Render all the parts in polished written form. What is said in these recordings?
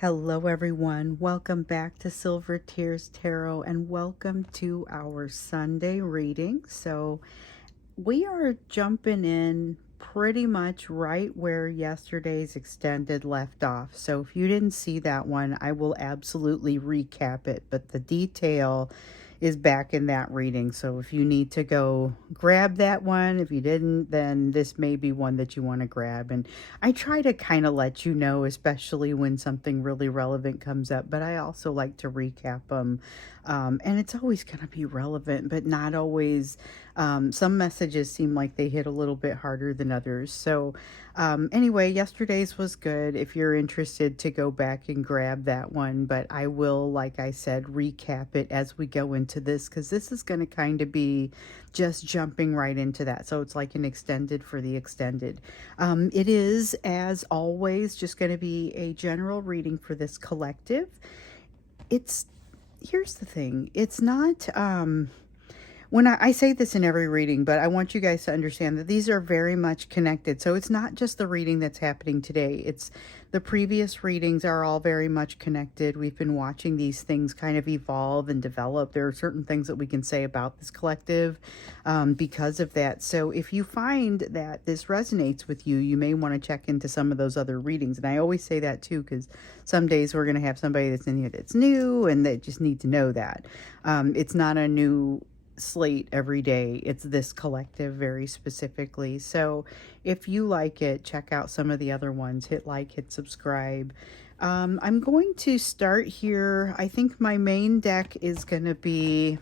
Hello, everyone. Welcome back to Silver Tears Tarot and welcome to our Sunday reading. So, we are jumping in pretty much right where yesterday's extended left off. So, if you didn't see that one, I will absolutely recap it, but the detail is back in that reading. So if you need to go grab that one, if you didn't, then this may be one that you want to grab. And I try to kind of let you know, especially when something really relevant comes up, but I also like to recap them. And it's always going to be relevant, but not always. Some messages seem like they hit a little bit harder than others. So anyway, yesterday's was good if you're interested to go back and grab that one, but I will, like I said, recap it as we go into this because this is going to kind of be just jumping right into that. So it's like an extended for the extended. It is, as always, just going to be a general reading for this collective. Here's the thing. It's not, when I say this in every reading, but I want you guys to understand that these are very much connected. So it's not just the reading that's happening today. It's the previous readings are all very much connected. We've been watching these things kind of evolve and develop. There are certain things that we can say about this collective because of that. So if you find that this resonates with you, you may want to check into some of those other readings. And I always say that too, because some days we're going to have somebody that's in here that's new and they just need to know that. It's not a new slate every day. It's this collective very specifically. So if you like it, check out some of the other ones. Hit like, hit subscribe. I'm going to start here. I think my main deck is going to be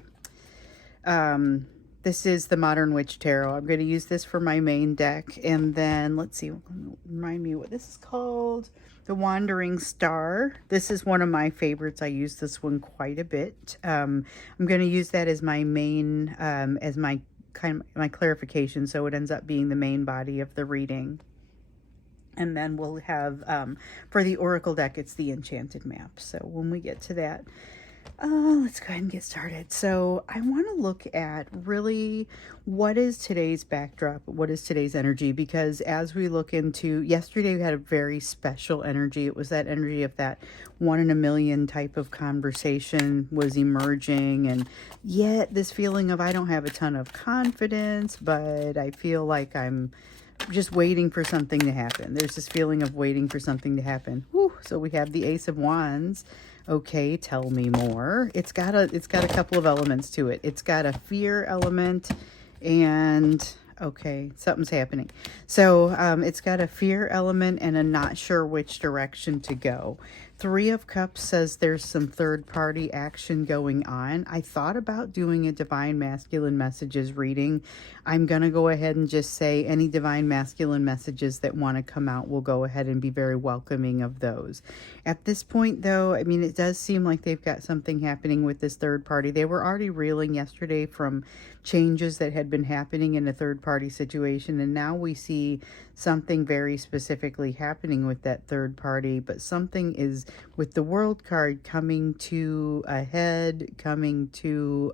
this is the Modern Witch Tarot. I'm going to use this for my main deck. And then let's see, remind me what this is called. The Wandering Star. This is one of my favorites. I use this one quite a bit. I'm going to use that as my main, as my kind of my clarification. So it ends up being the main body of the reading. And then we'll have, for the Oracle deck, it's the Enchanted Map. So when we get to that, let's go ahead and get started. So I want to look at really what is today's backdrop, what is today's energy, because as we look into yesterday, we had a very special energy. It was that energy of that 1 in a million type of conversation was emerging, and yet this feeling of I don't have a ton of confidence, but I feel like I'm just waiting for something to happen. There's this feeling of waiting for something to happen. Whew. So we have the Ace of Wands. Okay, tell me more. It's got a couple of elements to it. It's got a fear element and okay, something's happening. So it's got a fear element and a not sure which direction to go. 3 of Cups says there's some third-party action going on. I thought about doing a Divine Masculine Messages reading. I'm going to go ahead and just say any Divine Masculine messages that want to come out, we'll go ahead and be very welcoming of those. At this point, though, I mean, it does seem like they've got something happening with this third party. They were already reeling yesterday from changes that had been happening in a third-party situation, and now we see something very specifically happening with that third party, but something is with the World card coming to a head, coming to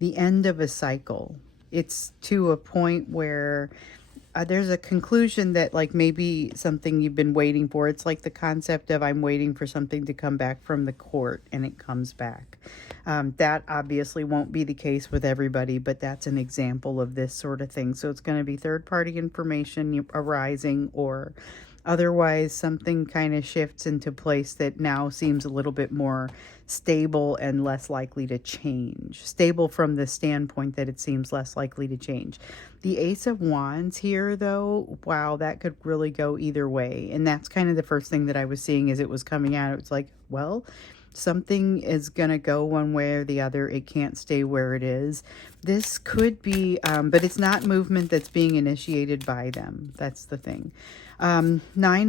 the end of a cycle. It's to a point where there's a conclusion that like maybe something you've been waiting for. It's like the concept of I'm waiting for something to come back from the court and it comes back. That obviously won't be the case with everybody, but that's an example of this sort of thing. So it's going to be third-party information arising, or otherwise something kind of shifts into place that now seems a little bit more stable and less likely to change. Stable from the standpoint that it seems less likely to change. The Ace of Wands here, though, wow, that could really go either way. And that's kind of the first thing that I was seeing as it was coming out. It's like, well, something is going to go one way or the other. It can't stay where it is. This could be, but it's not movement that's being initiated by them. That's the thing. 9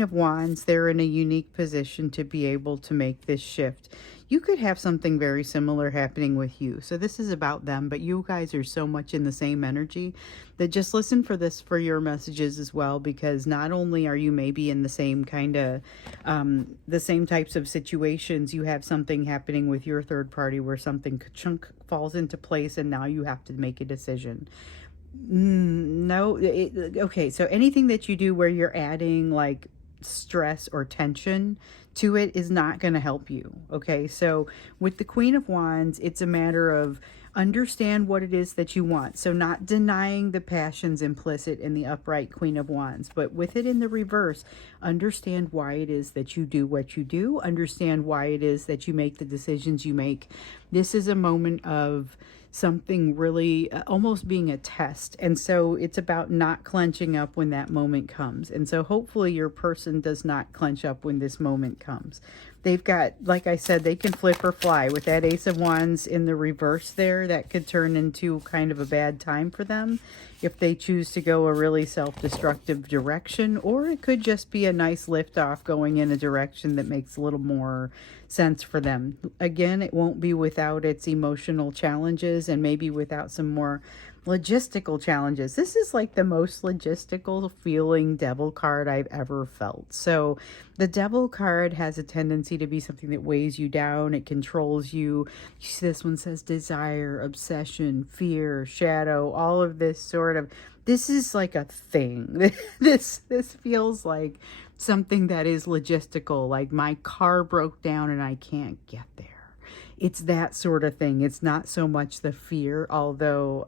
of Wands, they're in a unique position to be able to make this shift. You could have something very similar happening with you. So this is about them, but you guys are so much in the same energy that just listen for this for your messages as well, because not only are you maybe in the same kind of, the same types of situations, you have something happening with your third party where something chunk falls into place and now you have to make a decision. No, okay, so anything that you do where you're adding like stress or tension to it is not going to help you. Okay, so with the Queen of Wands, it's a matter of understand what it is that you want. So not denying the passions implicit in the upright Queen of Wands, but with it in the reverse, understand why it is that you do what you do. Understand why it is that you make the decisions you make. This is a moment of something really almost being a test. And so it's about not clenching up when that moment comes. And so hopefully your person does not clench up when this moment comes. They've got, like I said, they can flip or fly. With that Ace of Wands in the reverse there, that could turn into kind of a bad time for them if they choose to go a really self-destructive direction, or it could just be a nice lift off going in a direction that makes a little more sense for them. Again, it won't be without its emotional challenges and maybe without some more logistical challenges. This is like the most logistical feeling devil card I've ever felt. So the devil card has a tendency to be something that weighs you down. It controls you. You see this one says desire, obsession, fear, shadow, all of this sort of, this is like a thing. This feels like something that is logistical, like my car broke down and I can't get there. It's that sort of thing. It's not so much the fear, although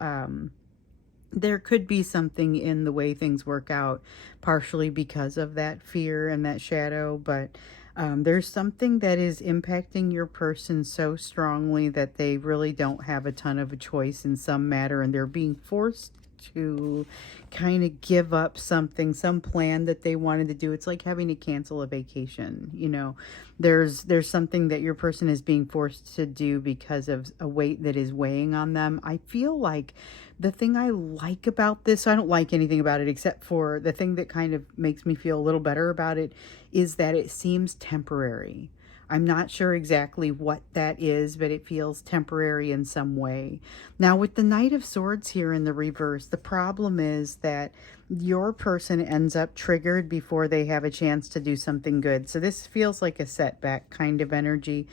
there could be something in the way things work out partially because of that fear and that shadow, but there's something that is impacting your person so strongly that they really don't have a ton of a choice in some matter, and they're being forced to kind of give up something, some plan that they wanted to do. It's like having to cancel a vacation. You know, there's something that your person is being forced to do because of a weight that is weighing on them. I feel like the thing I like about this, I don't like anything about it except for the thing that kind of makes me feel a little better about it, is that it seems temporary. I'm not sure exactly what that is, but it feels temporary in some way. Now, with the Knight of Swords here in the reverse, the problem is that your person ends up triggered before they have a chance to do something good. So this feels like a setback kind of energy.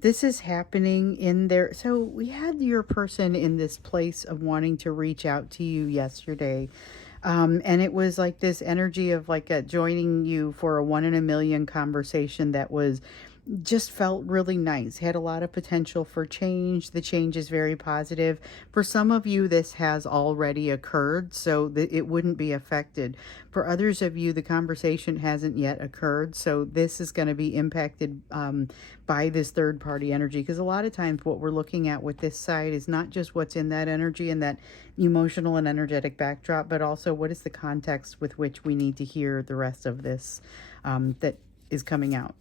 This is happening in there. So we had your person in this place of wanting to reach out to you yesterday. And it was like this energy of like joining you for a 1 in a million conversation that was just felt really nice, had a lot of potential for change. The change is very positive. For some of you, this has already occurred, so that it wouldn't be affected. For others of you, the conversation hasn't yet occurred, so this is going to be impacted by this third party energy, because a lot of times what we're looking at with this side is not just what's in that energy and that emotional and energetic backdrop, but also what is the context with which we need to hear the rest of this that is coming out.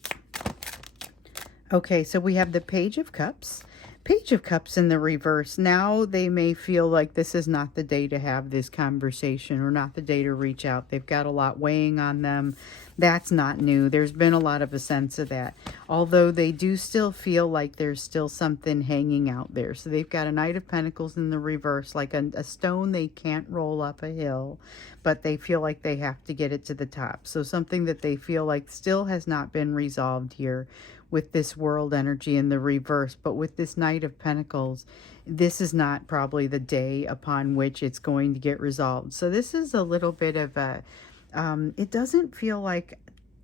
Okay, so we have the Page of Cups. Page of Cups in the reverse. Now they may feel like this is not the day to have this conversation or not the day to reach out. They've got a lot weighing on them. That's not new. There's been a lot of a sense of that. Although they do still feel like there's still something hanging out there. So they've got a Knight of Pentacles in the reverse, like a stone they can't roll up a hill, but they feel like they have to get it to the top. So something that they feel like still has not been resolved here with this world energy in the reverse. But with this Knight of Pentacles, this is not probably the day upon which it's going to get resolved. So this is a little bit of a, it doesn't feel like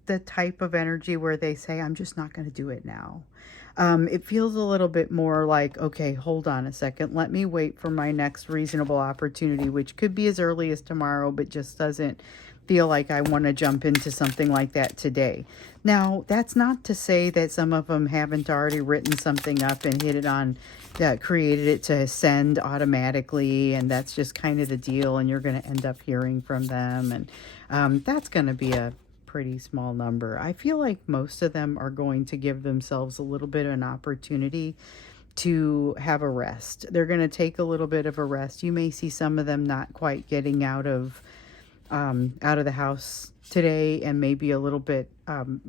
the type of energy where they say, I'm just not going to do it now. It feels a little bit more like, okay, hold on a second. Let me wait for my next reasonable opportunity, which could be as early as tomorrow, but just doesn't feel like I want to jump into something like that today. Now, that's not to say that some of them haven't already written something up and hit it on, created it to send automatically, and that's just kind of the deal, and you're going to end up hearing from them, and that's going to be a pretty small number. I feel like most of them are going to give themselves a little bit of an opportunity to have a rest. They're going to take a little bit of a rest. You may see some of them not quite getting out of the house today, and maybe a little bit,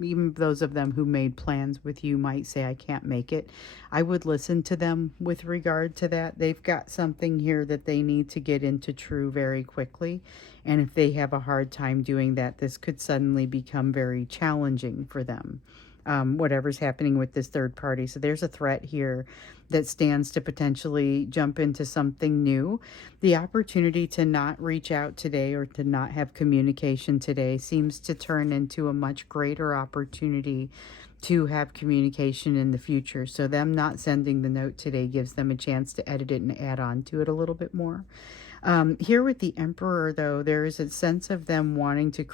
even those of them who made plans with you might say, I can't make it. I would listen to them with regard to that. They've got something here that they need to get into true very quickly. And if they have a hard time doing that, this could suddenly become very challenging for them. whatever's happening with this third party. So there's a threat here that stands to potentially jump into something new. The opportunity to not reach out today or to not have communication today seems to turn into a much greater opportunity to have communication in the future. So them not sending the note today gives them a chance to edit it and add on to it a little bit more. Here with the Emperor, though, there is a sense of them wanting to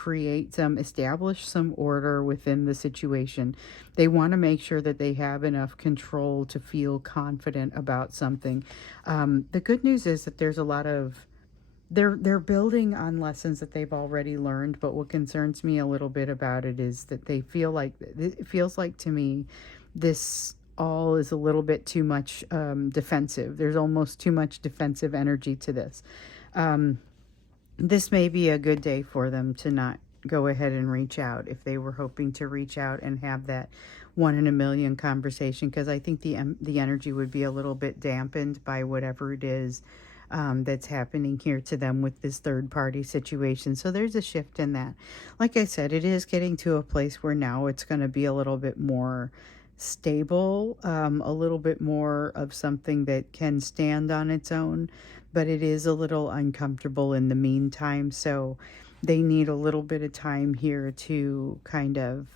establish some order within the situation. They want to make sure that they have enough control to feel confident about something. The good news is that there's a lot of they're building on lessons that they've already learned, but what concerns me a little bit about it is that it feels like to me this all is a little bit too much defensive. There's almost too much defensive energy to this. This may be a good day for them to not go ahead and reach out if they were hoping to reach out and have that 1 in a million conversation, because I think the energy would be a little bit dampened by whatever it is that's happening here to them with this third party situation. So there's a shift in that. Like I said, it is getting to a place where now it's going to be a little bit more stable, a little bit more of something that can stand on its own, but it is a little uncomfortable in the meantime. So they need a little bit of time here to kind of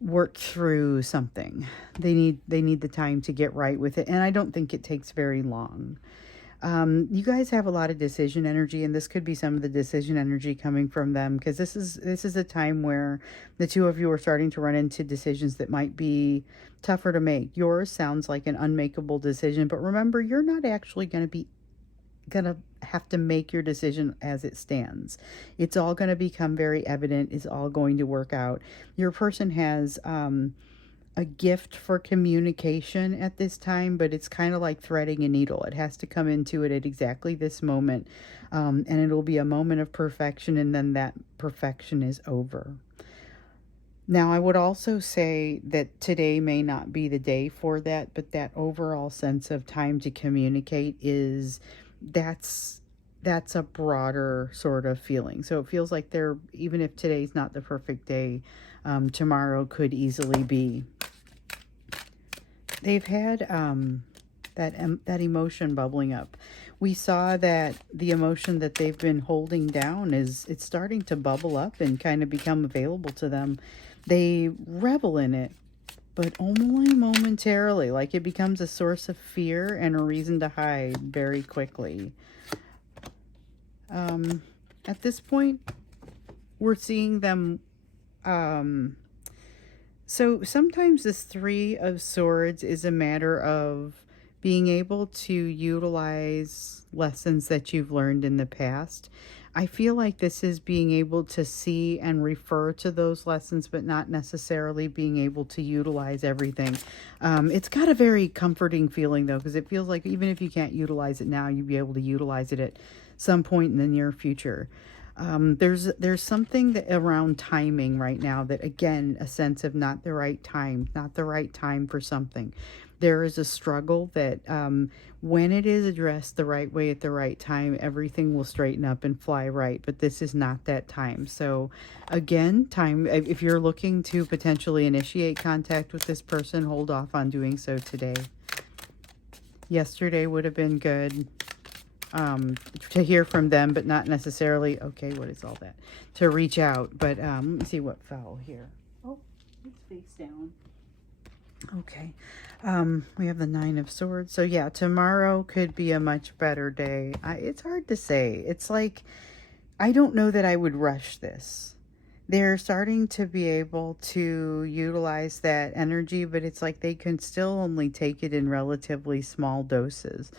work through something. They need the time to get right with it, and I don't think it takes very long. You guys have a lot of decision energy, and this could be some of the decision energy coming from them, because this is a time where the two of you are starting to run into decisions that might be tougher to make. Yours sounds like an unmakeable decision, but remember, you're not actually going to have to make your decision as it stands. It's all going to become very evident. It's all going to work out. Your person has a gift for communication at this time, but it's kind of like threading a needle. It has to come into it at exactly this moment, and it'll be a moment of perfection, and then that perfection is over. Now, I would also say that today may not be the day for that, but that overall sense of time to communicate that's a broader sort of feeling. So it feels like even if today's not the perfect day, tomorrow could easily be. They've had that emotion bubbling up. We saw that the emotion that they've been holding down it's starting to bubble up and kind of become available to them. They revel in it, but only momentarily. Like it becomes a source of fear and a reason to hide very quickly. At this point, we're seeing them. So sometimes this Three of Swords is a matter of being able to utilize lessons that you've learned in the past. I feel like this is being able to see and refer to those lessons, but not necessarily being able to utilize everything. It's got a very comforting feeling, though, because it feels like even if you can't utilize it now, you'll be able to utilize it at some point in the near future. There's something around timing right now that, again, a sense of not the right time for something. There is a struggle that when it is addressed the right way at the right time, everything will straighten up and fly right. But this is not that time. So again, if you're looking to potentially initiate contact with this person, hold off on doing so today. Yesterday would have been good. To hear from them, but not necessarily, okay, what is all that? To reach out, but let me see what fell here. Oh, it's face down. Okay, we have the Nine of Swords. So yeah, tomorrow could be a much better day. It's hard to say. It's like, I don't know that I would rush this. They're starting to be able to utilize that energy, but it's like they can still only take it in relatively small doses.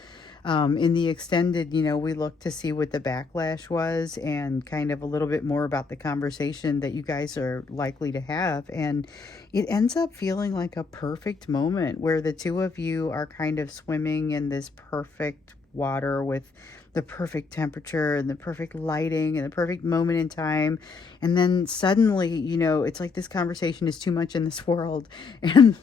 In the extended, we look to see what the backlash was and kind of a little bit more about the conversation that you guys are likely to have. And it ends up feeling like a perfect moment where the two of you are kind of swimming in this perfect water with the perfect temperature and the perfect lighting and the perfect moment in time. And then suddenly, it's like this conversation is too much in this world. And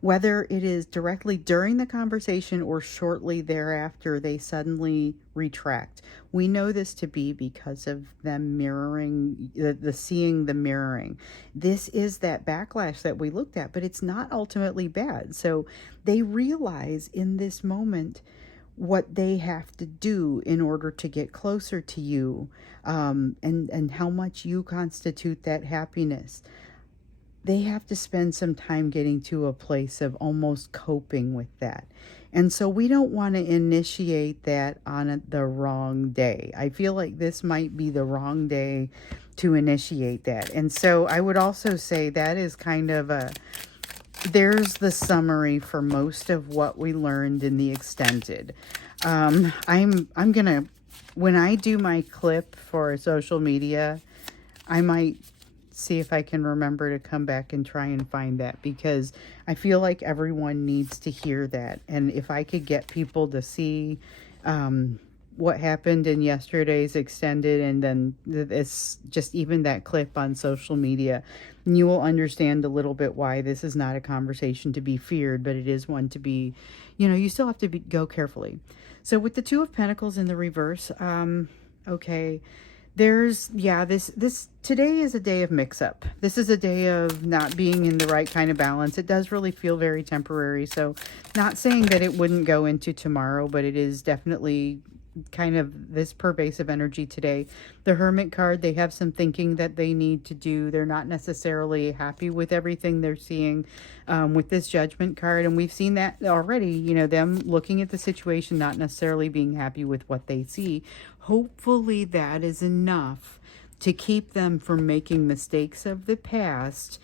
whether it is directly during the conversation or shortly thereafter, they suddenly retract. We know this to be because of them mirroring, the seeing the mirroring. This is that backlash that we looked at, but it's not ultimately bad. So they realize in this moment what they have to do in order to get closer to you, and how much you constitute that happiness. They have to spend some time getting to a place of almost coping with that. And so we don't want to initiate that on the wrong day. I feel like this might be the wrong day to initiate that. And so I would also say that is kind of there's the summary for most of what we learned in the extended. I'm gonna, when I do my clip for social media, I might see if I can remember to come back and try and find that, because I feel like everyone needs to hear that. And if I could get people to see what happened in yesterday's extended, and then this, just even that clip on social media, you will understand a little bit why this is not a conversation to be feared, but it is one to be, you still have to go carefully. So with the Two of Pentacles in the reverse, okay, this today is a day of mix-up. This is a day of not being in the right kind of balance. It does really feel very temporary. So not saying that it wouldn't go into tomorrow, but it is definitely kind of this pervasive energy today. The Hermit card, they have some thinking that they need to do. They're not necessarily happy with everything they're seeing with this Judgment card. And we've seen that already, them looking at the situation, not necessarily being happy with what they see. Hopefully that is enough to keep them from making mistakes of the past.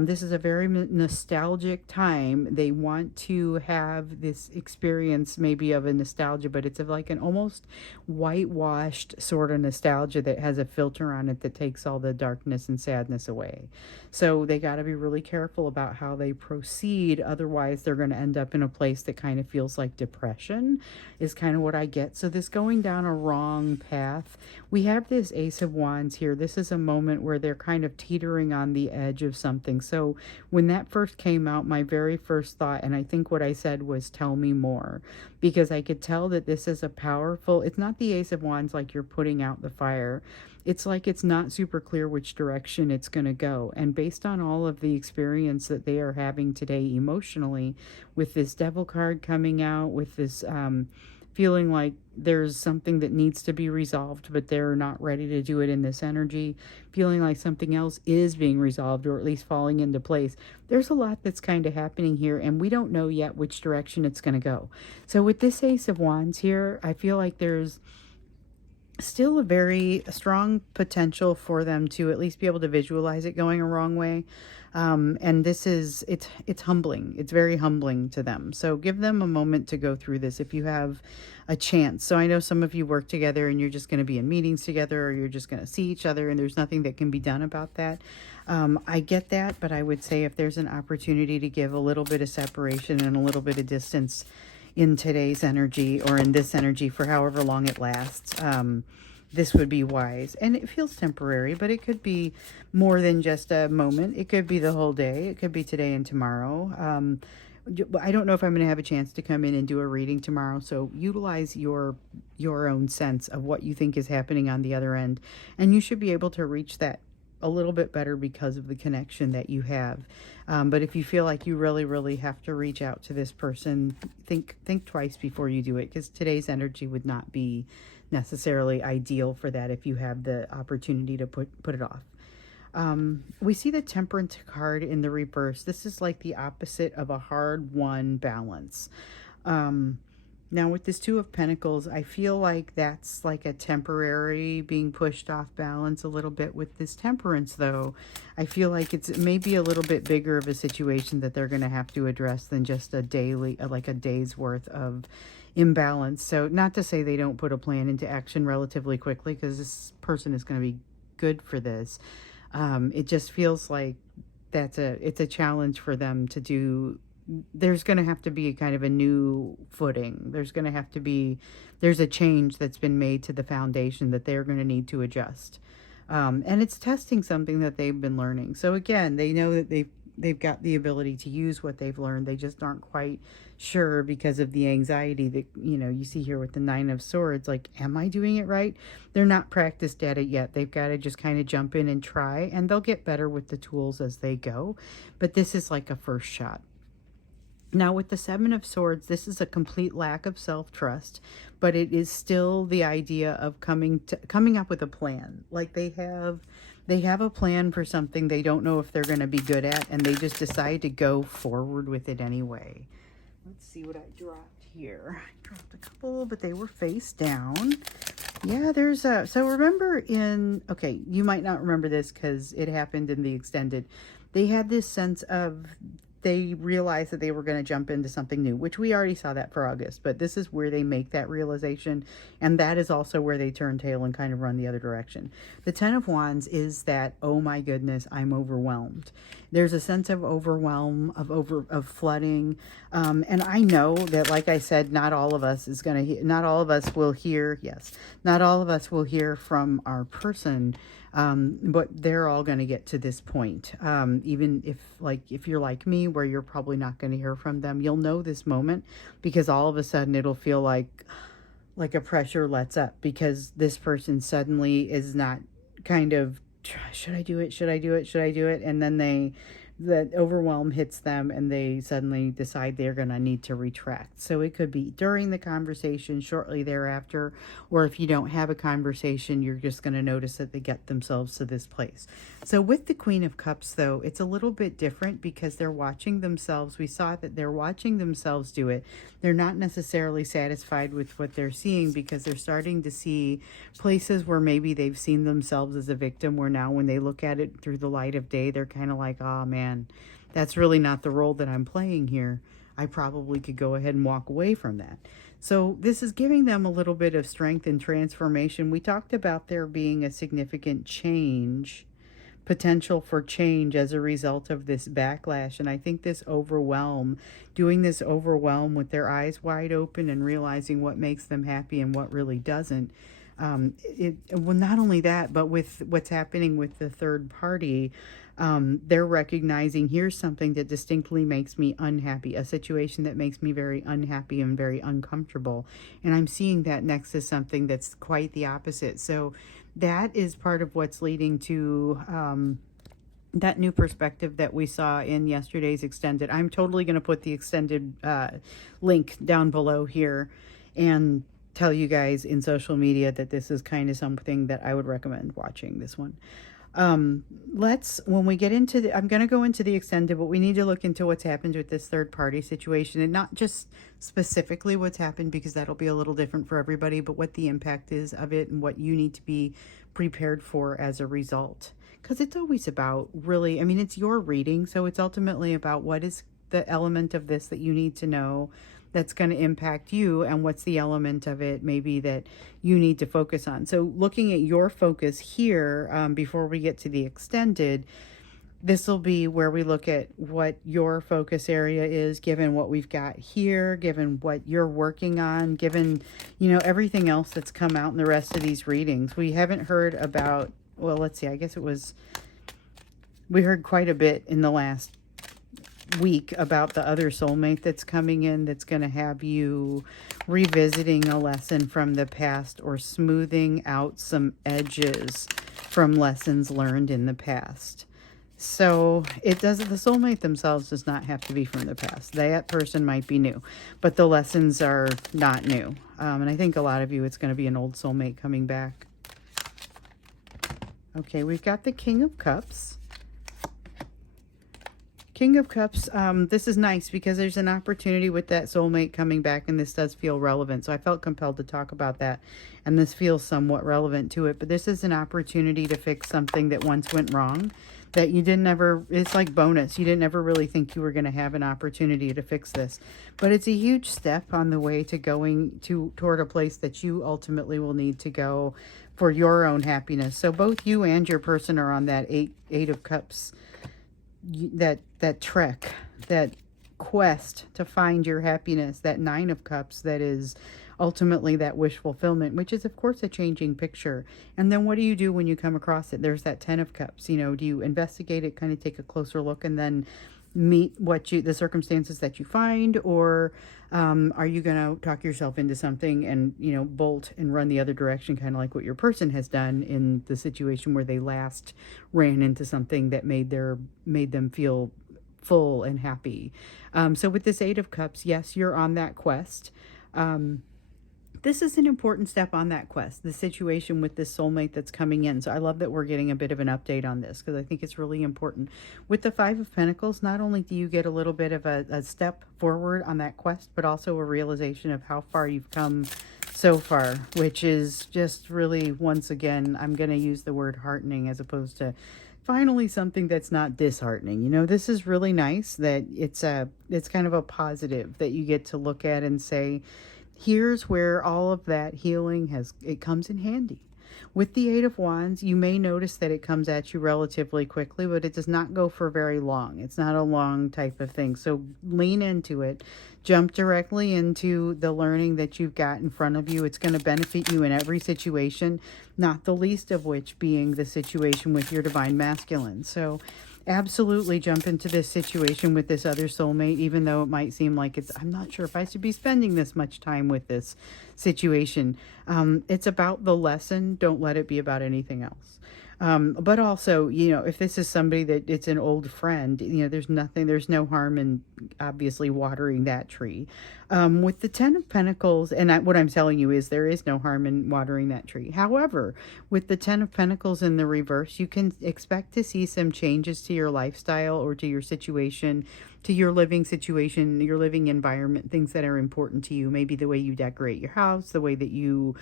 This is a very nostalgic time. They want to have this experience maybe of a nostalgia, but it's of like an almost whitewashed sort of nostalgia that has a filter on it that takes all the darkness and sadness away. So they got to be really careful about how they proceed. Otherwise, they're going to end up in a place that kind of feels like depression is kind of what I get. So this going down a wrong path. We have this Ace of Wands here. This is a moment where they're kind of teetering on the edge of something. So when that first came out, my very first thought, and I think what I said was, tell me more, because I could tell that this is a powerful, it's not the Ace of Wands like you're putting out the fire. It's like it's not super clear which direction it's going to go. And based on all of the experience that they are having today emotionally, with this Devil card coming out, with this feeling like there's something that needs to be resolved, but they're not ready to do it in this energy, feeling like something else is being resolved, or at least falling into place. There's a lot that's kind of happening here, and we don't know yet which direction it's going to go. So with this Ace of Wands here, I feel like there's still a very strong potential for them to at least be able to visualize it going a wrong way. And this is, it's humbling. It's very humbling to them. So give them a moment to go through this if you have a chance. So I know some of you work together and you're just going to be in meetings together, or you're just going to see each other and there's nothing that can be done about that. I get that, but I would say if there's an opportunity to give a little bit of separation and a little bit of distance in today's energy, or in this energy for however long it lasts, this would be wise. And it feels temporary, but it could be more than just a moment. It could be the whole day. It could be today and tomorrow. I don't know if I'm going to have a chance to come in and do a reading tomorrow, so utilize your own sense of what you think is happening on the other end, and you should be able to reach that a little bit better because of the connection that you have. But if you feel like you really have to reach out to this person, think twice before you do it, because today's energy would not be necessarily ideal for that if you have the opportunity to put it off. We see the Temperance card in the reverse. This is like the opposite of a hard-won balance. Now with this Two of Pentacles, I feel like that's like a temporary being pushed off balance a little bit. With this Temperance though, I feel like it's maybe a little bit bigger of a situation that they're going to have to address than just a daily, like a day's worth of imbalance. So not to say they don't put a plan into action relatively quickly, because this person is going to be good for this. It just feels like it's a challenge for them to do there's going to have to be kind of a new footing. There's a change that's been made to the foundation that they're going to need to adjust. And it's testing something that they've been learning. So again, they know that they've got the ability to use what they've learned. They just aren't quite sure because of the anxiety that, you see here with the Nine of Swords. Like, am I doing it right? They're not practiced at it yet. They've got to just kind of jump in and try, and they'll get better with the tools as they go. But this is like a first shot. Now with the Seven of Swords, this is a complete lack of self-trust, but it is still the idea of coming up with a plan. Like they have a plan for something they don't know if they're going to be good at, and they just decide to go forward with it anyway. Let's see what I dropped here. I dropped a couple, but they were face down. Yeah, so remember okay, you might not remember this because it happened in the extended. They had this sense of, they realized that they were going to jump into something new, which we already saw that for August, but this is where they make that realization, and that is also where they turn tail and kind of run the other direction. The Ten of Wands is that, oh my goodness, I'm overwhelmed. There's a sense of overwhelm, of flooding, and I know that, like I said, not all of us will hear from our person. But they're all going to get to this point. Even if you're like me, where you're probably not going to hear from them, you'll know this moment, because all of a sudden it'll feel like a pressure lets up, because this person suddenly is not kind of, should I do it? Should I do it? Should I do it? And then the overwhelm hits them, and they suddenly decide they're going to need to retract. So it could be during the conversation, shortly thereafter, or if you don't have a conversation, you're just going to notice that they get themselves to this place. So with the Queen of Cups, though, it's a little bit different, because they're watching themselves. We saw that they're watching themselves do it. They're not necessarily satisfied with what they're seeing, because they're starting to see places where maybe they've seen themselves as a victim, where now when they look at it through the light of day, they're kind of like, oh man, that's really not the role that I'm playing here. I probably could go ahead and walk away from that. So this is giving them a little bit of strength and transformation. We talked about there being a significant potential for change as a result of this backlash. And I think doing this overwhelm with their eyes wide open and realizing what makes them happy and what really doesn't. Well, not only that, but with what's happening with the third party, they're recognizing, here's something that distinctly makes me unhappy, a situation that makes me very unhappy and very uncomfortable. And I'm seeing that next to something that's quite the opposite. So that is part of what's leading to that new perspective that we saw in yesterday's extended. I'm totally going to put the extended link down below here and tell you guys in social media that this is kind of something that I would recommend watching this one. When we get into I'm going to go into the extended, but we need to look into what's happened with this third party situation, and not just specifically what's happened, because that'll be a little different for everybody, but what the impact is of it and what you need to be prepared for as a result. Because it's always about, really, I mean, it's your reading, so it's ultimately about what is the element of this that you need to know that's going to impact you, and what's the element of it maybe that you need to focus on. So looking at your focus here, before we get to the extended, this will be where we look at what your focus area is, given what we've got here, given what you're working on, given, everything else that's come out in the rest of these readings. We haven't heard about, well, let's see, I guess we heard quite a bit in the last week about the other soulmate that's coming in, that's going to have you revisiting a lesson from the past, or smoothing out some edges from lessons learned in the past. So the soulmate themselves does not have to be from the past. That person might be new, but the lessons are not new. And I think a lot of you, it's going to be an old soulmate coming back. Okay, we've got the King of Cups. King of Cups, this is nice because there's an opportunity with that soulmate coming back, and this does feel relevant. So I felt compelled to talk about that, and this feels somewhat relevant to it. But this is an opportunity to fix something that once went wrong, that you didn't ever, it's like bonus. You didn't ever really think you were going to have an opportunity to fix this. But it's a huge step on the way to going toward a place that you ultimately will need to go for your own happiness. So both you and your person are on that eight of Cups, that trek, that quest to find your happiness, that Nine of Cups that is ultimately that wish fulfillment, which is of course a changing picture. And then what do you do when you come across it? There's that Ten of Cups. You know, do you investigate it, kind of take a closer look, and then meet the circumstances that you find, or are you going to talk yourself into something and, you know, bolt and run the other direction, kind of like what your person has done in the situation where they last ran into something that made them feel full and happy. So with this Eight of Cups, yes, you're on that quest. This is an important step on that quest, the situation with this soulmate that's coming in. So I love that we're getting a bit of an update on this, because I think it's really important. With the Five of Pentacles, not only do you get a little bit of a step forward on that quest, but also a realization of how far you've come so far, which is just really, once again, I'm going to use the word heartening as opposed to finally something that's not disheartening. You know, this is really nice that it's kind of a positive that you get to look at and say, here's where all of that healing it comes in handy. With the Eight of Wands, you may notice that it comes at you relatively quickly, but it does not go for very long. It's not a long type of thing. So lean into it. Jump directly into the learning that you've got in front of you. It's going to benefit you in every situation, not the least of which being the situation with your Divine Masculine. So absolutely jump into this situation with this other soulmate, even though it might seem like I'm not sure if I should be spending this much time with this situation. It's about the lesson. Don't let it be about anything else. But also, you know, if this is somebody that it's an old friend, you know, there's no harm in obviously watering that tree. With the Ten of Pentacles, and what I'm telling you is there is no harm in watering that tree. However, with the Ten of Pentacles in the reverse, you can expect to see some changes to your lifestyle or to your situation, to your living situation, your living environment, things that are important to you. Maybe the way you decorate your house, the way that you,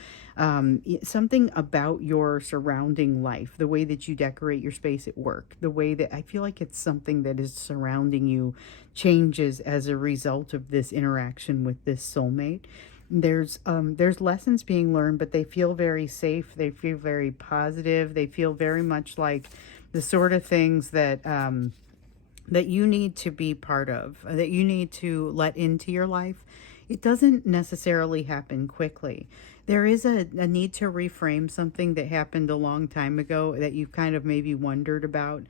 something about your surrounding life, the way that you decorate your space at work, the way that I feel like it's something that is surrounding you changes as a result of this interaction with this soulmate. There's lessons being learned, but they feel very safe. They feel very positive. They feel very much like the sort of things that that you need to be part of, that you need to let into your life. It doesn't necessarily happen quickly. There is a need to reframe something that happened a long time ago that you've kind of maybe wondered about.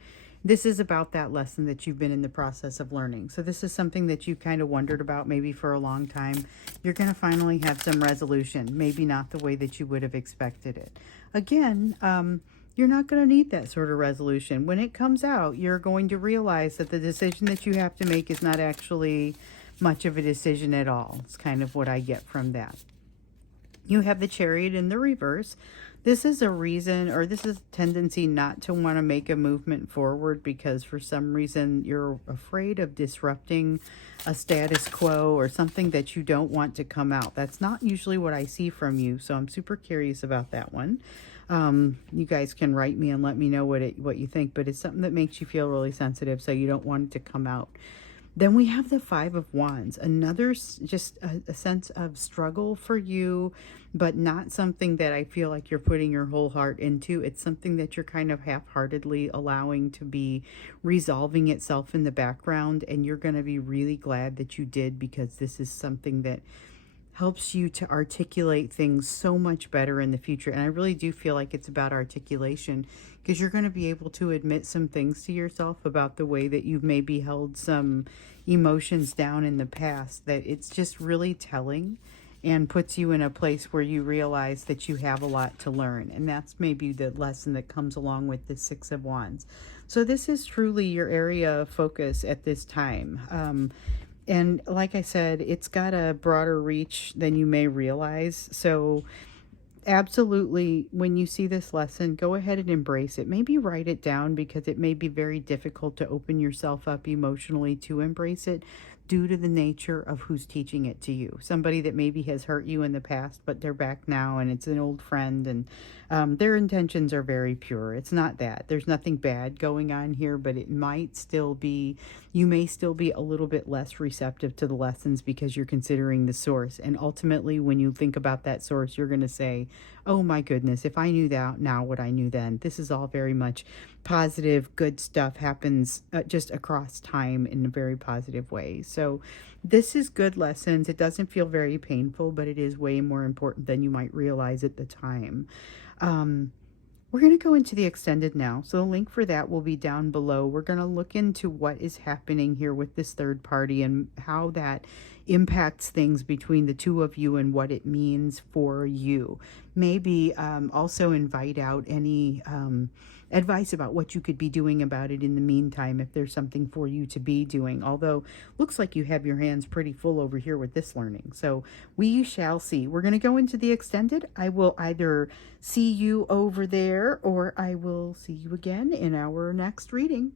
This is about that lesson that you've been in the process of learning. So this is something that you kind of wondered about maybe for a long time. You're going to finally have some resolution, maybe not the way that you would have expected it. Again, you're not going to need that sort of resolution. When it comes out, you're going to realize that the decision that you have to make is not actually much of a decision at all. It's kind of what I get from that. You have the Chariot in the reverse. This is a reason, or this is a tendency not to want to make a movement forward because for some reason you're afraid of disrupting a status quo or something that you don't want to come out. That's not usually what I see from you, so I'm super curious about that one. You guys can write me and let me know what you think, but it's something that makes you feel really sensitive, so you don't want it to come out. Then we have the Five of Wands, another just a sense of struggle for you, but not something that I feel like you're putting your whole heart into. It's something that you're kind of half-heartedly allowing to be resolving itself in the background, and you're going to be really glad that you did, because this is something that helps you to articulate things so much better in the future. And I really do feel like it's about articulation, because you're going to be able to admit some things to yourself about the way that you've maybe held some emotions down in the past, that it's just really telling and puts you in a place where you realize that you have a lot to learn. And that's maybe the lesson that comes along with the Six of Wands. So this is truly your area of focus at this time. And like I said, it's got a broader reach than you may realize. So absolutely, when you see this lesson, go ahead and embrace it. Maybe write it down, because it may be very difficult to open yourself up emotionally to embrace it due to the nature of who's teaching it to you. Somebody that maybe has hurt you in the past, but they're back now, and it's an old friend, and their intentions are very pure. It's not that. There's nothing bad going on here, but it might still be, you may still be a little bit less receptive to the lessons because you're considering the source. And ultimately, when you think about that source, you're going to say, oh my goodness, if I knew that now what I knew then. This is all very much positive, good stuff happens just across time in a very positive way. So this is good lessons. It doesn't feel very painful, but it is way more important than you might realize at the time. We're going to go into the extended now. So the link for that will be down below. We're going to look into what is happening here with this third party and how that impacts things between the two of you and what it means for you. Maybe also invite out any advice about what you could be doing about it in the meantime, if there's something for you to be doing. Although looks like you have your hands pretty full over here with this learning. So we shall see. We're going to go into the extended. I will either see you over there or I will see you again in our next reading.